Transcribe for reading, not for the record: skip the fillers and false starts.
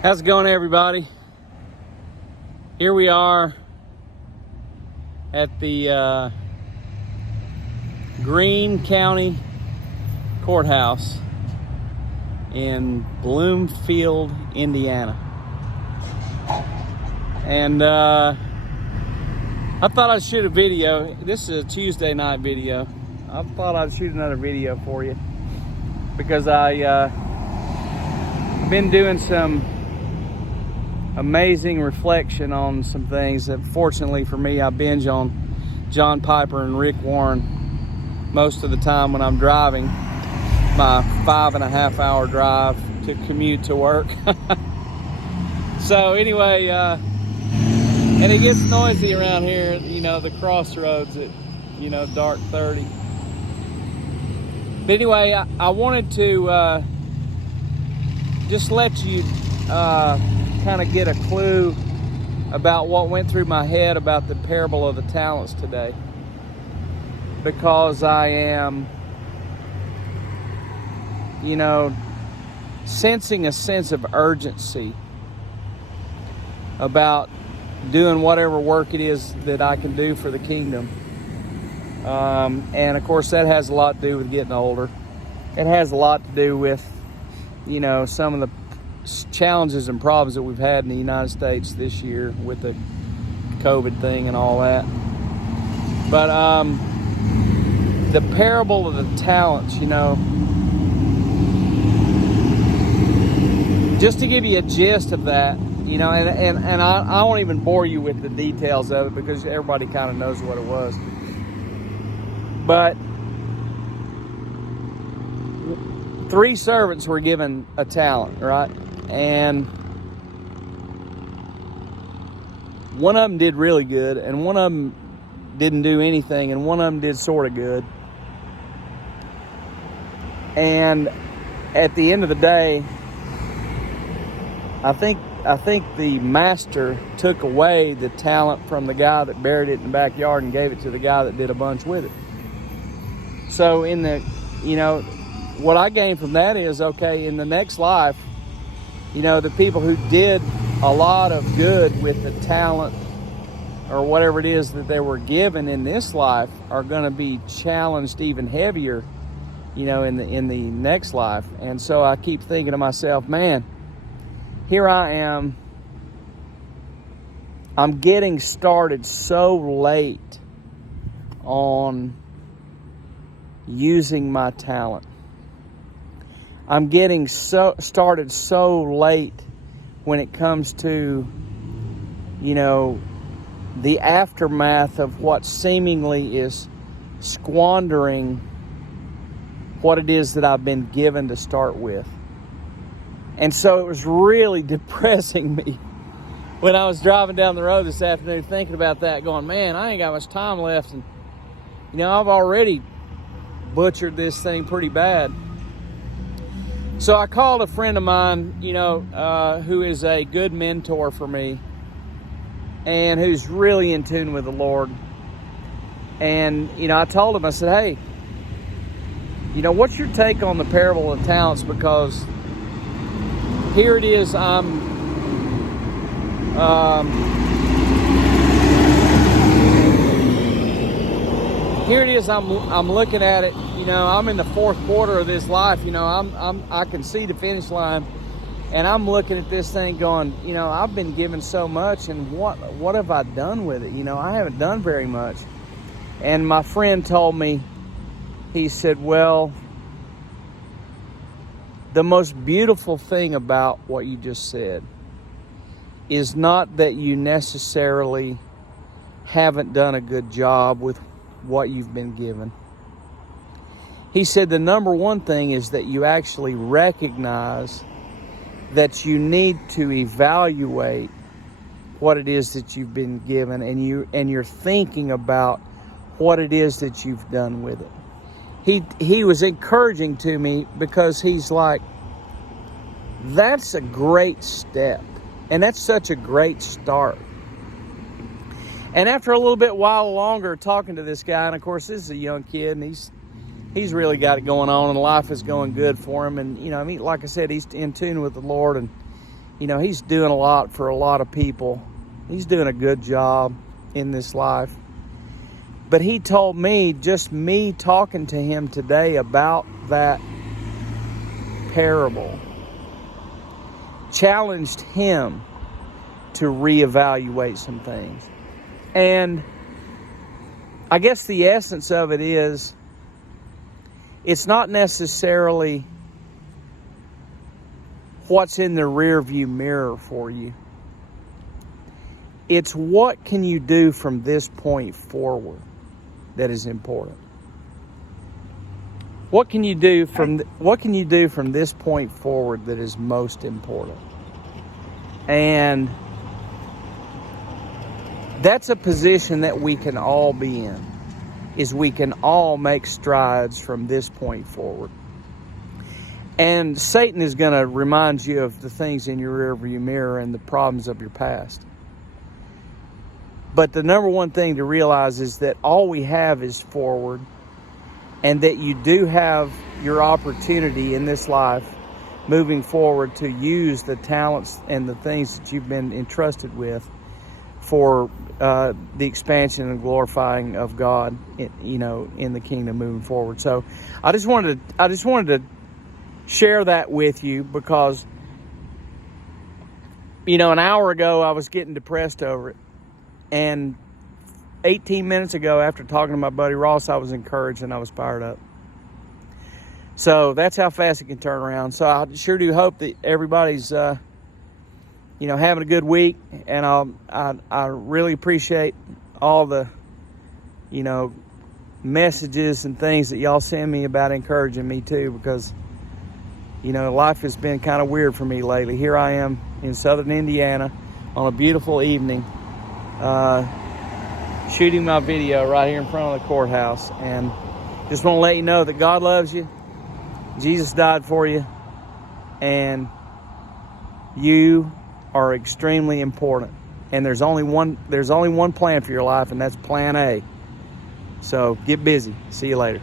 How's it going, everybody? Here we are at the Greene County Courthouse in Bloomfield, Indiana. And I thought I'd shoot a video. This is a Tuesday night video. I thought I'd shoot another video for you because I've been doing some amazing reflection on some things that, fortunately for me, I binge on John Piper and Rick Warren most of the time when I'm driving my 5.5 hour drive to commute to work. So anyway, and it gets noisy around here, you know, the crossroads at, you know, dark 30. But anyway, I wanted to just let you kind of get a clue about what went through my head about the parable of the talents today, because I am, you know, sensing a sense of urgency about doing whatever work it is that I can do for the kingdom. And of course that has a lot to do with getting older. It has a lot to do with, you know, some of the challenges and problems that we've had in the United States this year with the COVID thing and all that. But the parable of the talents, you know, just to give you a gist of that, you know, and I won't even bore you with the details of it because everybody kind of knows what it was. But 3 servants were given a talent, right? And one of them did really good, and one of them didn't do anything, and one of them did sort of good. And at the end of the day, I think the master took away the talent from the guy that buried it in the backyard and gave it to the guy that did a bunch with it. So in the, you know, what I gained from that is, okay, in the next life, you know, the people who did a lot of good with the talent or whatever it is that they were given in this life are going to be challenged even heavier, you know, in the next life. And so I keep thinking to myself, man, here I am. I'm getting started so late on using my talent. I'm getting started so late when it comes to, you know, the aftermath of what seemingly is squandering what it is that I've been given to start with. And so it was really depressing me when I was driving down the road this afternoon thinking about that, going, man, I ain't got much time left. And, you know, I've already butchered this thing pretty bad. So I called a friend of mine, you know, who is a good mentor for me and who's really in tune with the Lord. And, you know, I told him, I said, hey, you know, what's your take on the parable of the talents? Because here it is, I'm looking at it. You know, I'm in the 4th quarter of this life. You know, I can see the finish line, and I'm looking at this thing, going, you know, I've been given so much, and what have I done with it? You know, I haven't done very much. And my friend told me, he said, well, the most beautiful thing about what you just said is not that you necessarily haven't done a good job with what you've been given. He said the number one thing is that you actually recognize that you need to evaluate what it is that you've been given, and you're thinking about what it is that you've done with it. He was encouraging to me because he's like, that's a great step, and that's such a great start. And after a little bit while longer talking to this guy, and of course this is a young kid, and he's really got it going on, and life is going good for him. And, you know, I mean, like I said, he's in tune with the Lord, and he's doing a lot for a lot of people. He's doing a good job in this life. But he told me, just me talking to him today about that parable, challenged him to reevaluate some things. And I guess the essence of it is, it's not necessarily what's in the rearview mirror for you. It's what can you do from this point forward that is important. What can you do from this point forward that is most important? And that's a position that we can all be in, is we can all make strides from this point forward. And Satan is going to remind you of the things in your rearview mirror and the problems of your past. But the number one thing to realize is that all we have is forward, and that you do have your opportunity in this life moving forward to use the talents and the things that you've been entrusted with for the expansion and glorifying of God, in the kingdom moving forward. So I just wanted to share that with you, because an hour ago I was getting depressed over it, and 18 minutes ago, after talking to my buddy Ross, I was encouraged and I was fired up. So that's how fast it can turn around. So I sure do hope that everybody's having a good week, and I really appreciate all the messages and things that y'all send me about encouraging me too, because life has been kind of weird for me lately. Here I am in southern Indiana on a beautiful evening, shooting my video right here in front of the courthouse, and just want to let you know that God loves you. Jesus died for you, and you are extremely important. And there's only one plan for your life, and that's plan A. So get busy. See you later.